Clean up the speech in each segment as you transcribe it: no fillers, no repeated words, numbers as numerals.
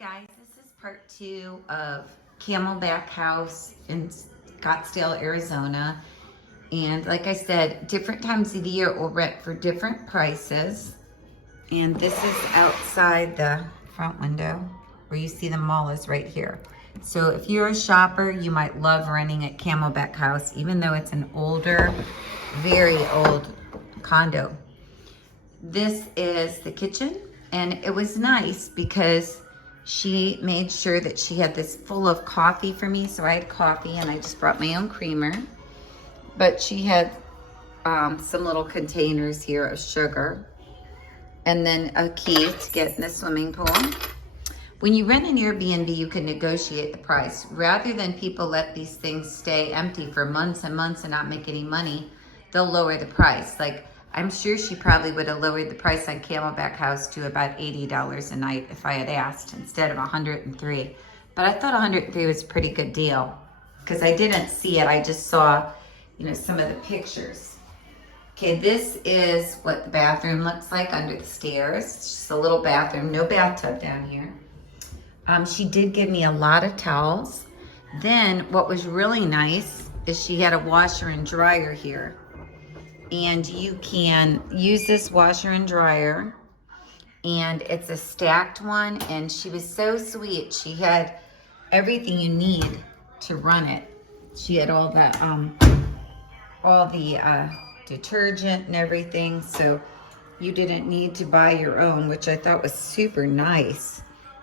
Hi guys, this is part 2 of Camelback House in Scottsdale, Arizona. And like I said, different times of the year it will rent for different prices. And this is outside the front window where you see the mall is right here. So if you're a shopper, you might love renting at Camelback House, even though it's an older, very old condo. This is the kitchen, and it was nice because she made sure that she had this full of coffee for me. So I had coffee and I just brought my own creamer. But she had some little containers here of sugar. And then a key to get in the swimming pool. When you rent an Airbnb, you can negotiate the price. Rather than people let these things stay empty for months and months and not make any money, they'll lower the price. Like, I'm sure she probably would have lowered the price on Camelback House to about $80 a night if I had asked instead of $103. But I thought $103 was a pretty good deal because I didn't see it. I just saw, some of the pictures. Okay, this is what the bathroom looks like under the stairs. It's just a little bathroom, no bathtub down here. She did give me a lot of towels. Then what was really nice is she had a washer and dryer here. And you can use this washer and dryer, and it's a stacked one, and she was so sweet. She had everything you need to run it. She had all the detergent and everything, so you didn't need to buy your own, which I thought was super nice.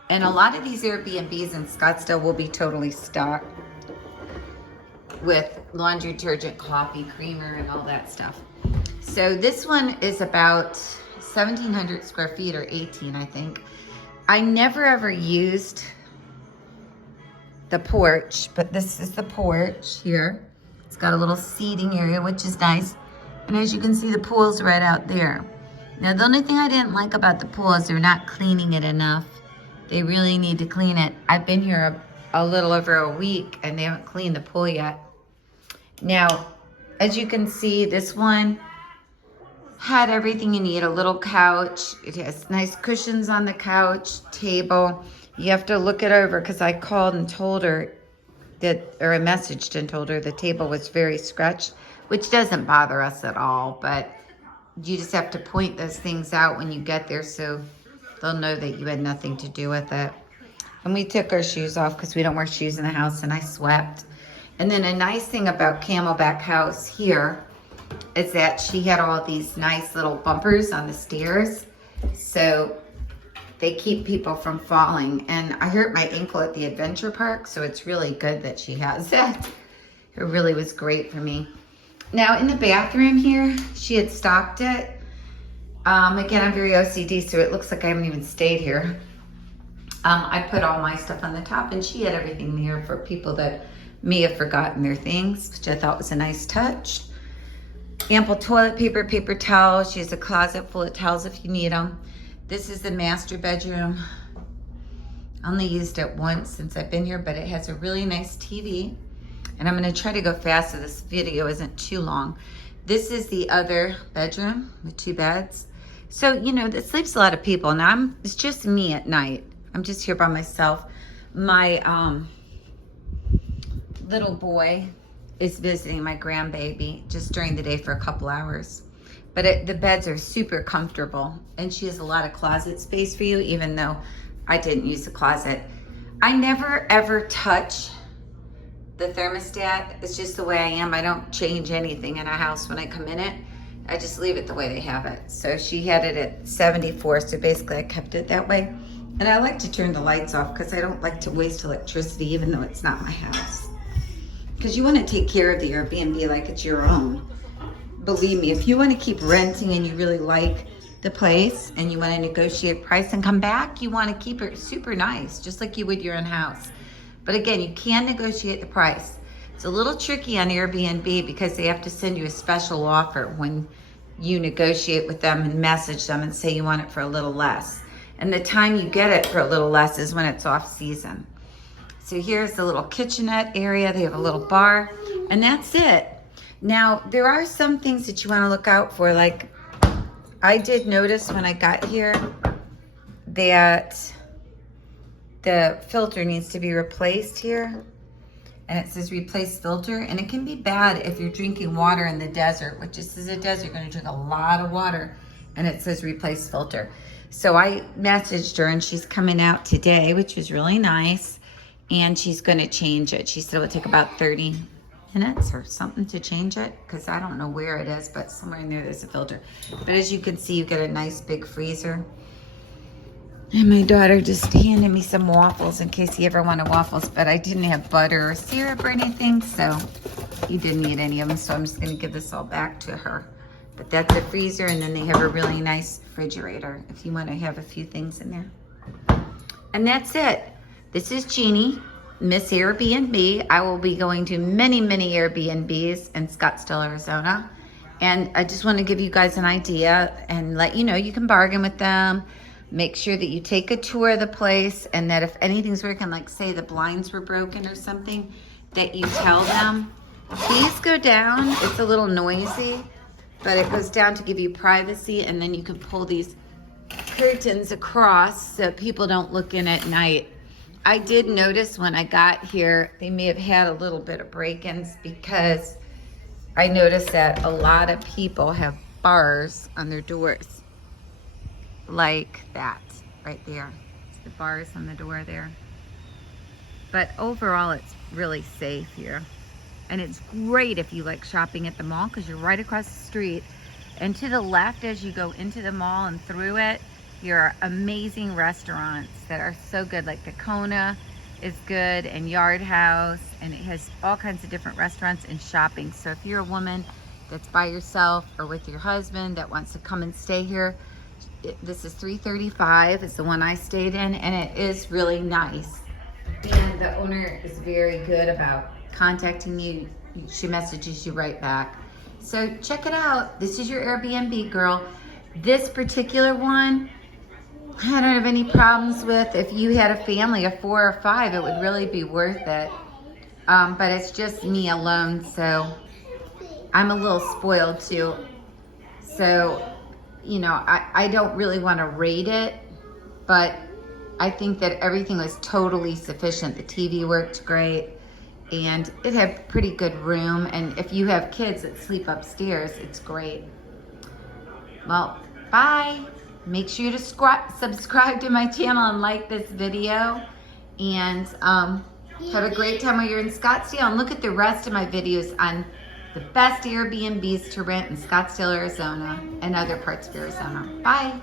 And a lot of these Airbnbs in Scottsdale will be totally stocked with laundry detergent, coffee, creamer, and all that stuff. So this one is about 1,700 square feet, or 18, I think. I never ever used the porch, but this is the porch here. It's got a little seating area, which is nice. And as you can see, the pool's right out there. Now, the only thing I didn't like about the pool is they're not cleaning it enough. They really need to clean it. I've been here a little over a week, and they haven't cleaned the pool yet. Now, as you can see, this one had everything you need. A little couch. It has nice cushions on the couch, table. You have to look it over because I called and told her that, or I messaged and told her the table was very scratched, which doesn't bother us at all, but you just have to point those things out when you get there so they'll know that you had nothing to do with it. And we took our shoes off because we don't wear shoes in the house, and I swept. And then a nice thing about Camelback House here is that she had all these nice little bumpers on the stairs, so they keep people from falling. And I hurt my ankle at the adventure park, so it's really good that she has that. It really was great for me. Now in the bathroom here, she had stocked it. Again, I'm very OCD, so it looks like I haven't even stayed here. I put all my stuff on the top, and she had everything there for people that may have forgotten their things, which I thought was a nice touch. Ample toilet paper, paper towels. She has a closet full of towels if you need them. This is the master bedroom. I only used it once since I've been here, but it has a really nice TV. And I'm going to try to go fast so this video isn't too long. This is the other bedroom with 2 beds. So, this sleeps a lot of people. Now, it's just me at night. I'm just here by myself. My little boy is visiting my grandbaby just during the day for a couple hours. But the beds are super comfortable, and she has a lot of closet space for you, even though I didn't use the closet. I never ever touch the thermostat. It's just the way I am. I don't change anything in a house when I come in it. I just leave it the way they have it. So she had it at 74, so basically I kept it that way. And I like to turn the lights off because I don't like to waste electricity, even though it's not my house. Because you want to take care of the Airbnb like it's your own. Believe me, if you want to keep renting and you really like the place and you want to negotiate price and come back, you want to keep it super nice, just like you would your own house. But again, you can negotiate the price. It's a little tricky on Airbnb because they have to send you a special offer when you negotiate with them and message them and say you want it for a little less. And the time you get it for a little less is when it's off season. So here's the little kitchenette area. They have a little bar, and that's it. Now, there are some things that you want to look out for. Like, I did notice when I got here that the filter needs to be replaced here. And it says replace filter, and it can be bad if you're drinking water in the desert, which this is a desert, you're gonna drink a lot of water, and it says replace filter. So I messaged her and she's coming out today, which was really nice, and she's gonna change it. She said it would take about 30 minutes or something to change it, because I don't know where it is, but somewhere in there there's a filter. But as you can see, you get a nice big freezer. And my daughter just handed me some waffles in case you ever wanted waffles, but I didn't have butter or syrup or anything, so you didn't eat any of them, so I'm just gonna give this all back to her. But that's a freezer, and then they have a really nice refrigerator if you wanna have a few things in there. And that's it. This is Jeannie, Miss Airbnb. I will be going to many, many Airbnbs in Scottsdale, Arizona. And I just wanna give you guys an idea and let you know you can bargain with them. Make sure that you take a tour of the place, and that if anything's working, like say the blinds were broken or something, that you tell them. These go down, it's a little noisy, but it goes down to give you privacy, and then you can pull these curtains across so people don't look in at night. I did notice when I got here, they may have had a little bit of break-ins, because I noticed that a lot of people have bars on their doors. Like that right there. It's the bars on the door there. But overall, it's really safe here. And it's great if you like shopping at the mall, because you're right across the street. And to the left, as you go into the mall and through it, there are amazing restaurants that are so good. Like the Kona is good, and Yard House, and it has all kinds of different restaurants and shopping. So if you're a woman that's by yourself or with your husband that wants to come and stay here, this is 335. It's the one I stayed in, and it is really nice. And the owner is very good about contacting you. She messages you right back. So check it out. This is your Airbnb, girl. This particular one, I don't have any problems with. If you had a family of 4 or 5, it would really be worth it. But it's just me alone, so I'm a little spoiled too. So, you know, I don't really want to rate it, but I think that everything was totally sufficient. The TV worked great, and it had pretty good room. And if you have kids that sleep upstairs, it's great. Well, bye. Make sure to subscribe to my channel and like this video. And have a great time while you're in Scottsdale. And look at the rest of my videos on the best Airbnbs to rent in Scottsdale, Arizona, and other parts of Arizona. Bye.